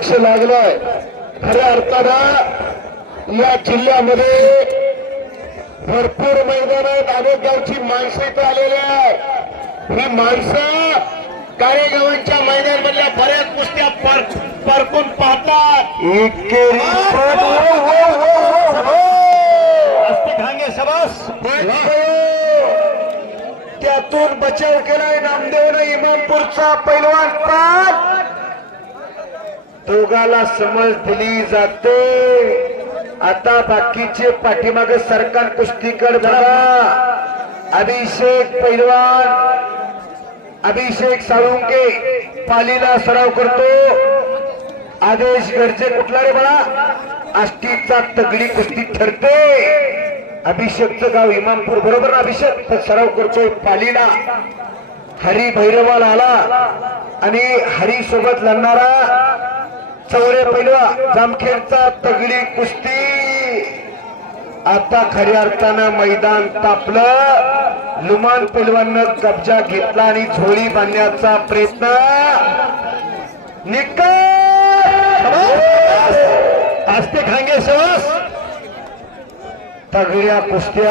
लक्ष लागलंय. खऱ्या अर्थानं या जिल्ह्यामध्ये भरपूर मैदान आहेत. अनेक गावची माणसं इथं आलेली आहेत. ही माणसं कार्यगावांच्या मैदान मधल्या बऱ्याच कुस्त्या पार- पारखून पाहतात. हो, हो, हो, हांगे शबास. त्यातून बचाव केलाय नामदेवनं इमामपूरचा पैलवान. पाच दोघाला समज दिली जाते. आता बाकीचे पाठीमाग सरकार कुस्तीकड बघा. अभिषेक पैलवान अभिषेक साळुंके पालीला सराव करतो. आदेश गरजे कुठला रे बाळा? आष्टीचा तगडी कुस्ती ठरते. अभिषेकचं गाव इमामपूर बरोबर ना अभिषेक? तर सराव करतोय पालीला. हरी भैरवाला आला. आणि हरी सोबत लढणारा चौरे पैलवा जामखेडचा तगडी कुस्ती. आता खऱ्या अर्थानं मैदान तापलं. लुमान पैलवानं कब्जा घेतला आणि झोळी बांधण्याचा प्रयत्न. निकाल अस्तिक हांगे शबास तगड्या कुस्त्या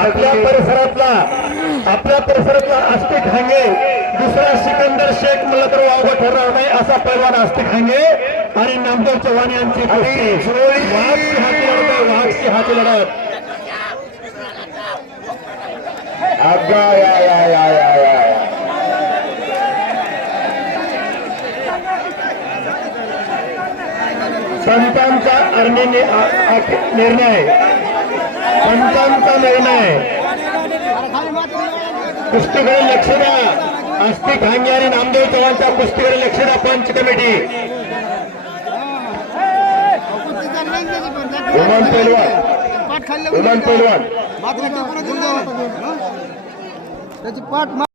आपल्या परिसरातला आपल्या परिसरातला अस्तिक हांगे दुसरा सिकंदर शेख म्हणलं तर वावगं ठरणार नाही असा पैलवान अस्तिक हांगे आणि नामदेव चव्हाण यांची कुस्ती. वाघची हाती लढत आहे, वाघची हाती लढत. अग्गा या या या या या. पंतांचा अर्मी नि- आ- आ- निर्णय. पंतांचा निर्णय. कुस्तीकडे लक्ष द्या. अस्तिक हांगे आणि नामदेव चव्हाणच्या कुस्तीकडे लक्ष द्या पंच कमिटी. पैलवान पाठ खाल्लं विमान पैलवान त्याची पाठ